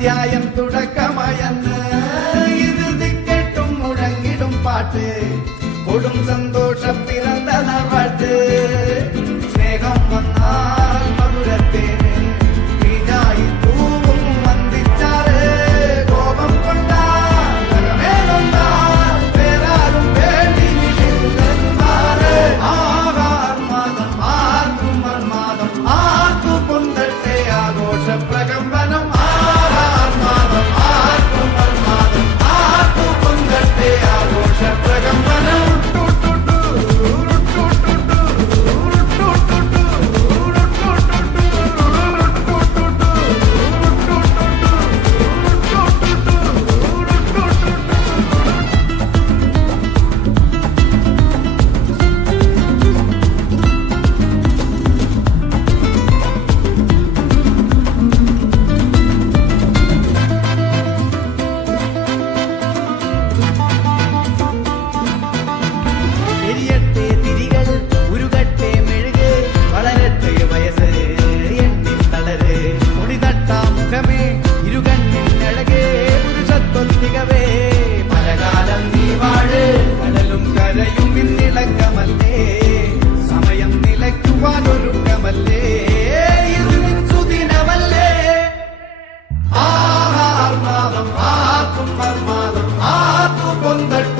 അധ്യായം തുടക്കമായെന്ന് ഇത് ദിക്കെട്ടും മുഴങ്ങിടും പാട്ട് കൊടും സന്തോഷം പിറന്ന നാൾവാഴ്ത്ത് സ്നേഹം വന്നാൽ മധുരത്തേന് വീഞ്ഞായി തൂവും വന്ദിച്ചാറ് കോപം കൊണ്ടാൽ നരമേലൊന്നാൽ വേറാരും വേണ്ടി നിൽക്കുന്നമാറ് ആർമാദം ആർക്കും മന്മാദം ആർക്കു പൊന്തട്ടെ ആഘോഷ പ്രകമ്പനം ആർമാദം ആർക്കും മന്മാദം ആർക്കു പൊന്തട്ടെ ആഘോഷ പ്രകമ്പനം സമയം നിലയ്ക്കുവാനൊരുക്കമല്ലേ സുദിനമല്ലേ ആർമാദം ആർക്കും മർമാദം ആർക്കു പൊന്തട്ടെ